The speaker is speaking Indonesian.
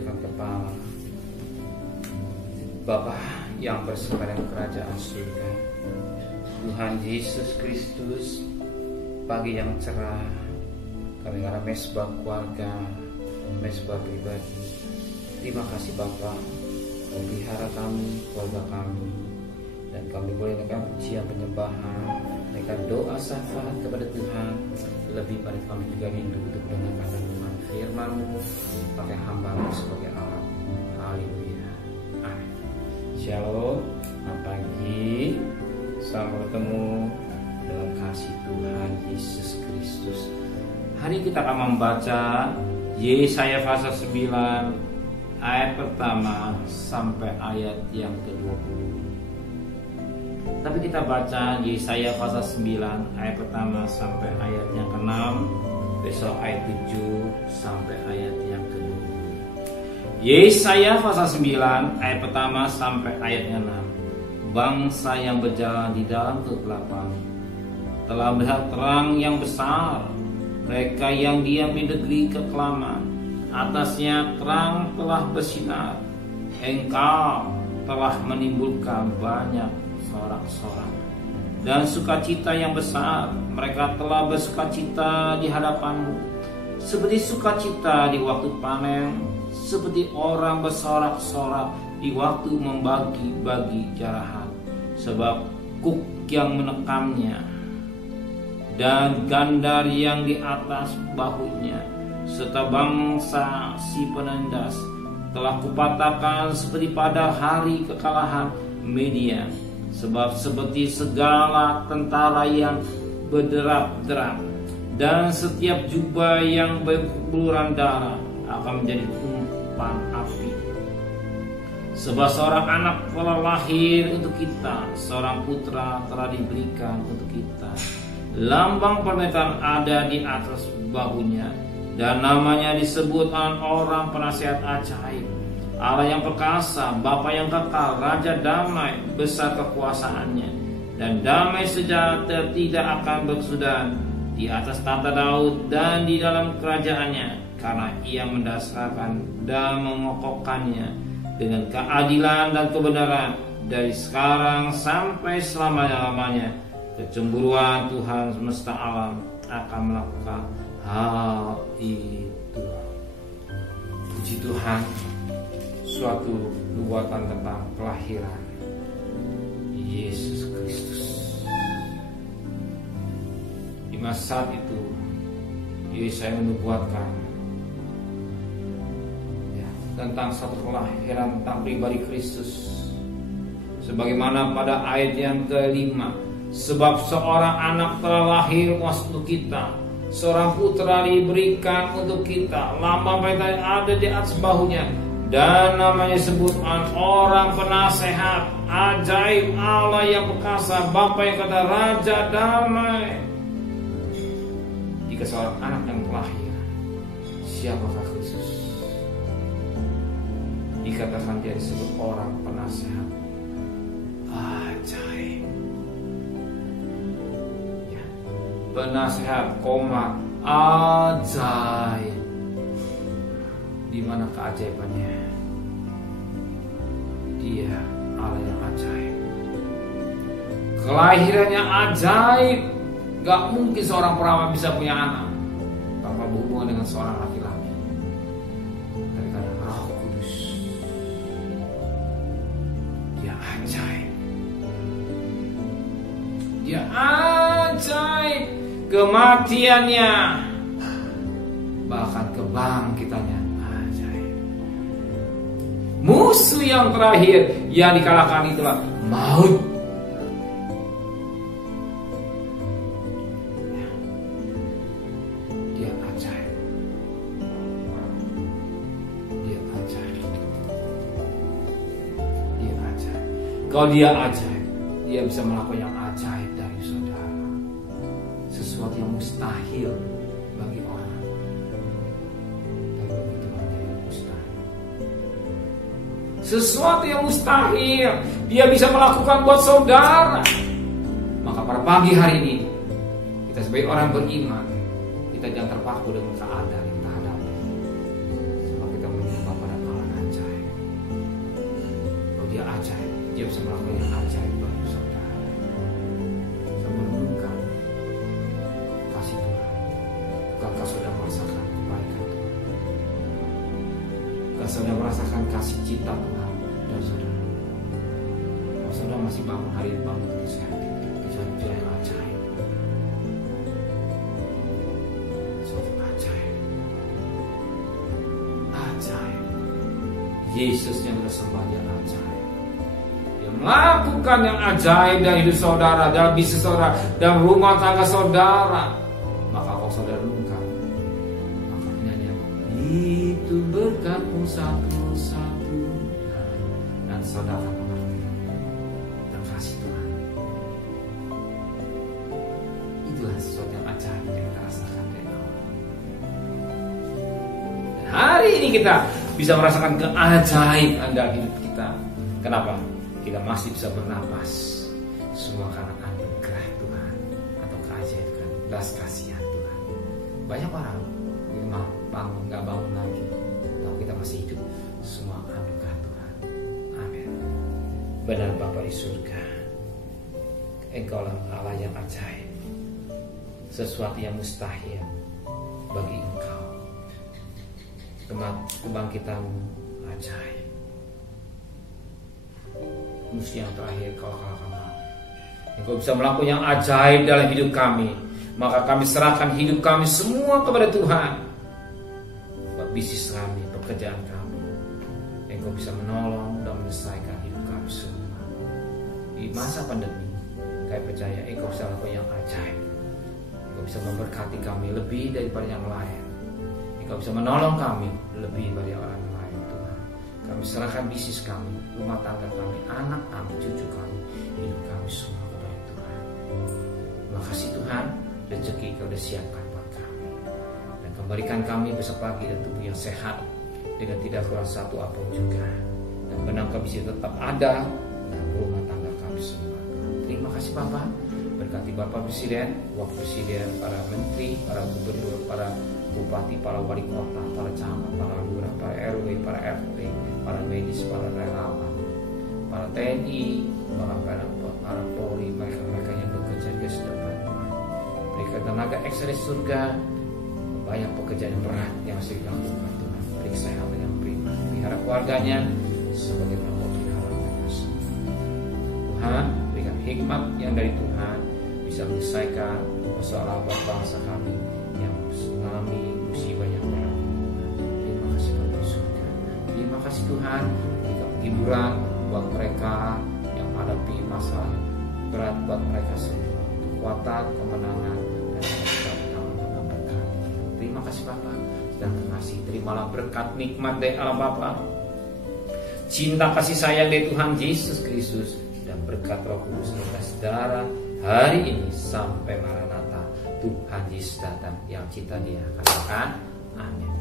tundukkan kepala. Bapa yang bersama dalam kerajaan surga, Tuhan Yesus Kristus, pagi yang cerah, kami mengarah mesbah keluarga, mesbah pribadi. Terima kasih Bapa, pelihara kami, keluarga kami, dan kami boleh menaikkan pujian penyembahan, menaikkan doa syafaat kepada Tuhan. Lebih pada kami juga rindu untuk mendengarkan renungan firman-Mu, pakai hamba-Mu sebagai alat. Haleluya. Amin. Shalom. Selamat pagi. Selamat bertemu dalam kasih Tuhan Yesus Kristus. Hari kita akan membaca Yesaya pasal 9 ayat pertama sampai ayat yang ke-20. Tapi kita baca Yesaya pasal 9 ayat pertama sampai ayat yang ke-6, besok ayat 7 sampai ayat yang ke-20. Yesaya pasal 9 ayat pertama sampai ayat yang 6. Bangsa yang berjalan di dalam kegelapan telah melihat terang yang besar. Mereka yang diam di negeri kekelaman, atasnya terang telah bersinar. Engkau telah menimbulkan banyak sorak-sorak dan sukacita yang besar. Mereka telah bersukacita di hadapan-Mu, seperti sukacita di waktu panen, seperti orang bersorak-sorak di waktu membagi-bagi jarahan. Sebab kuk yang menekamnya dan gandar yang di atas bahunya, serta bangsa si penendas telah kupatahkan seperti pada hari kekalahan Media. Sebab seperti segala tentara yang berderap-derap dan setiap jubah yang berbuluran darah akan menjadi umpan api. Sebab seorang anak telah lahir untuk kita, seorang putra telah diberikan untuk kita. Lambang permetan ada di atas bahunya, dan namanya disebut orang penasihat ajaib, Allah yang perkasa, Bapa yang kekal, Raja damai, besar kekuasaannya, dan damai sejahtera tidak akan berkesudahan di atas tahta Daud dan di dalam kerajaannya, karena ia mendasarkan dan mengokohkannya dengan keadilan dan kebenaran dari sekarang sampai selama-lamanya. Kecemburuan Tuhan semesta alam akan melakukan hal itu. Puji Tuhan, suatu nubuatan tentang kelahiran Yesus Kristus. Di masa saat itu Yesaya menubuatkan tentang satu kelahiran tentang pribadi Kristus, sebagaimana pada ayat yang ke-5. Sebab seorang anak telah lahir untuk kita, seorang putra diberikan untuk kita. Lambang perintah ada di atas bahunya, dan namanya disebutkan orang penasehat, ajaib, Allah yang perkasa, Bapa yang kata, Raja damai. Jika seorang anak yang terlahir, siapakah Kristus? Dikatakan dia disebut orang penasehat, ajaib. Ya. Penasehat, ajaib. Di mana keajaibannya? Dia Allah yang ajaib. Kelahirannya ajaib. Gak mungkin seorang perawan bisa punya anak tanpa berhubungan dengan seorang laki-laki. Tapi karena Roh Kudus, dia ajaib. Dia ajaib. Kematiannya, bahkan kebangkitannya, musuh yang terakhir yang dikalahkan itulah maut. Dia ajaib. Dia ajaib. Dia ajaib. Kalau dia ajaib, dia bisa melakukan yang ajaib dari saudara. Sesuatu yang mustahil bagi orang, tapi bagi Tuhan yang mustahil. Sesuatu yang mustahil dia bisa melakukan buat saudara. Maka pada pagi hari ini, kita sebagai orang beriman, kita jangan terpaku dengan keadaan yang kita hadapi, sebab kita menyembah pada Allah Dia bisa melakukan yang ajaib bagi saudara. Bisa merenungkan kasih Tuhan. Bukankah saudara merasakan kebaikan Tuhan? Bukankah saudara merasakan kasih cinta Tuhan dan saudara? Kalau saudara masih bangun hari ini, bangun dari sehat, itu yang ajaib. Suatu ajaib. Ajaib. Yesus yang kita sembah dia ajaib. Dia melakukan yang ajaib dalam hidup saudara, dalam bisnis saudara, dalam rumah tangga saudara. Maka kalau saudara renungkan, maka penyanyian itu berkatmu satu-satu, dan saudara akan mengerti tentang kasih Tuhan. Itulah sesuatu yang ajaib yang kita rasakan dari awal. Dan hari ini kita bisa merasakan keajaiban dalam hidup kita. Kenapa? Kita masih bisa bernapas. Semua karena anugerah Tuhan atau keajaiban, belas kasihan Tuhan. Banyak orang bangun, gak bangun lagi, tapi kita masih hidup. Semua anugerah Tuhan. Amin. Benar Bapa di surga, Engkaulah Allah yang ajaib. Sesuatu yang mustahil bagi Engkau. Kebangkitanmu ajaib. Musuh yang terakhir kau kalahkan. Engkau bisa melakukan yang ajaib dalam hidup kami. Maka kami serahkan hidup kami semua kepada Tuhan. Bisnis kami, pekerjaan kami, Engkau bisa menolong dan menyelesaikan hidup kami semua. Di masa pandemi, kami percaya Engkau bisa melakukan yang ajaib. Engkau bisa memberkati kami lebih daripada yang lain. Engkau bisa menolong kami lebih dari orang lain Tuhan. Kami serahkan bisnis kami, rumah tangga kami, anak kami, cucu kami, hidup kami semua kepada Tuhan. Terima kasih Tuhan, rezeki Kau sudah siapkan buat kami. Dan kembalikan kami besok pagi dan tubuh yang sehat, dengan tidak kurang satu apapun juga. Dan benang kami bisa tetap ada dalam rumah tangga kami semua. Terima kasih Bapak. Berkati Bapak Presiden, Wakil Presiden, para Menteri, para Gubernur, para Bupati, para Wali Kota, para Camat, para Lurah, para RW, para RT, para medis, para relawan, para TNI, para Polri, mereka yang bekerja di depan Tuhan. Berikan tenaga ekstra surga, banyak pekerjaan yang berat yang harus dilakukan Tuhan. Beri kesehatan yang prima, pelihara keluarganya sebagai pelihara mereka semua. Tuhan, berikan hikmat yang dari Tuhan bisa menyelesaikan persoalan bangsa kami yang mengalami musibah yang berat. Terima kasih Bapak surga. Terima kasih Tuhan, berikan hiburan buat mereka yang menghadapi masalah berat, buat mereka semua kekuatan, kemenangan, dan kemenangan berkat. Terima kasih Bapak dan kasih. Terimalah berkat nikmat dari Allah Bapa, cinta kasih sayang dari Tuhan Yesus Kristus, dan berkat Roh Kudus atas saudara hari ini sampai Maranatha. Tuhan Yesus datang, yang cinta Dia katakan amin.